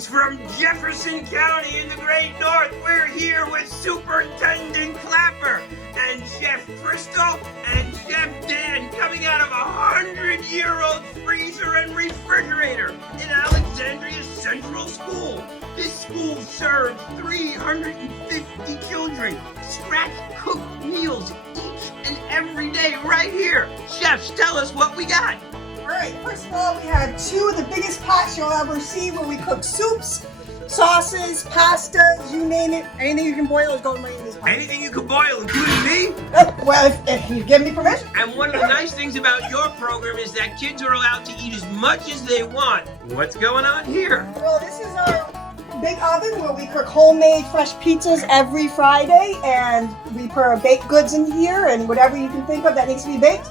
Greetings from Jefferson County in the Great North. We're here with Superintendent Clapper and Chef Crystal and Chef Dan coming out of a 100-year-old freezer and refrigerator in Alexandria Central School. This school serves 350 children scratch-cooked meals each and every day right here. Chefs, tell us what we got. All right, first of all, we have two of the biggest pots you'll ever see where we cook soups, sauces, pastas, you name it. Anything you can boil is going right in this pot. Anything you can boil, including me? Well, if you give me permission. And one of the nice things about your program is that kids are allowed to eat as much as they want. What's going on here? Well, this is our big oven where we cook homemade fresh pizzas every Friday, and we put our baked goods in here, and whatever you can think of that needs to be baked,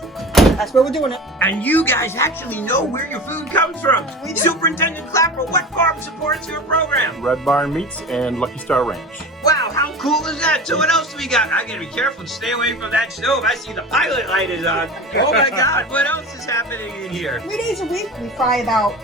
that's where we're doing it. And you guys actually know where your food comes from. We do. Superintendent Clapper, what farm supports your program? Red Barn Meats and Lucky Star Ranch. Wow, how cool is that? So what else do we got? I gotta be careful to stay away from that stove. I see the pilot light is on. Oh my God, what else is happening in here? 3 days a week, we fry about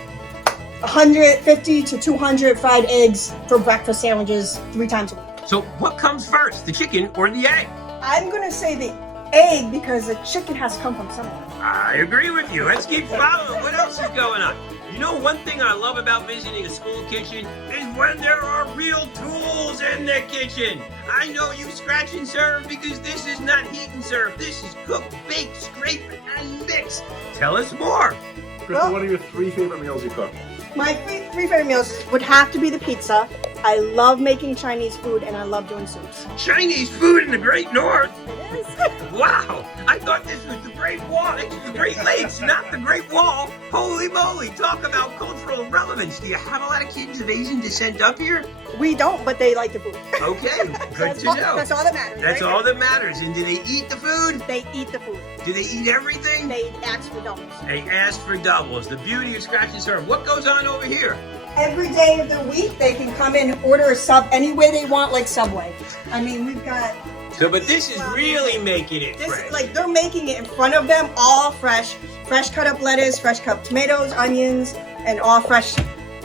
150 to 200 fried eggs for breakfast sandwiches 3 times a week. So what comes first, the chicken or the egg? I'm gonna say the egg because the chicken has to come from somewhere. I agree with you. Let's keep following. What else is going on? You know, one thing I love about visiting a school kitchen is when there are real tools in the kitchen. I know you scratch and serve because this is not heat and serve. This is cook, bake, scrape, and mix. Tell us more. Crystal, what are your 3 favorite meals you cook? My three favorite meals would have to be the pizza. I love making Chinese food and I love doing soups. Chinese food in the Great North? It is. Wow, I thought this was the Great Wall. This is the Great Lakes, not the Great Wall. Holy moly, talk about cultural relevance. Do you have a lot of kids of Asian descent up here? We don't, but they like the food. Okay, good to know. That's all that matters. That's right? all that matters. And do they eat the food? They eat the food. Do they eat everything? They ask for doubles. They ask for doubles. The beauty of scratch and serve. What goes on over here? Every day of the week, they can come in and order a sub any way they want, like Subway. I mean, we've got... So, but this is really making it This fresh. is like they're making it in front of them, all fresh. Fresh cut up lettuce, fresh cut tomatoes, onions, and all fresh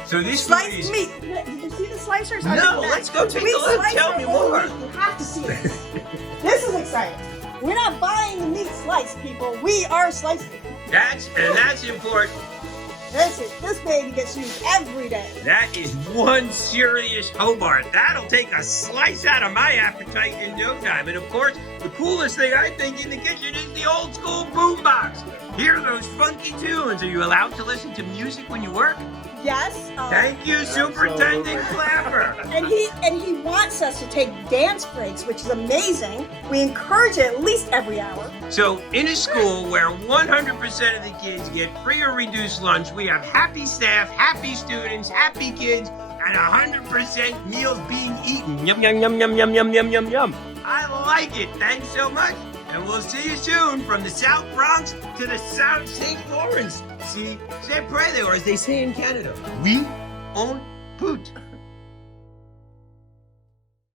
So this food sliced is... meat. Did you see the slicers? No, let's go take a look. Tell me more. You have to see it. This is exciting. We're not buying the meat sliced, people. We are slicing it. That's important. This baby gets used every day. That is one serious Hobart. That'll take a slice out of my appetite in no time. And of course, the coolest thing I think in the kitchen is the old school boombox. Hear those funky tunes. Are you allowed to listen to music when you work? Yes. Thank you, Superintendent Clapper. And he wants us to take dance breaks, which is amazing. We encourage it at least every hour. So, in a school where 100% of the kids get free or reduced lunch, we have happy staff, happy students, happy kids, and 100% meals being eaten. Yum, yum, yum, yum, yum, yum, yum, yum, yum. I like it. Thanks so much. And we'll see you soon from the South Bronx to the South St. Lawrence. See, c'est près, or as they say in Canada, we on poot.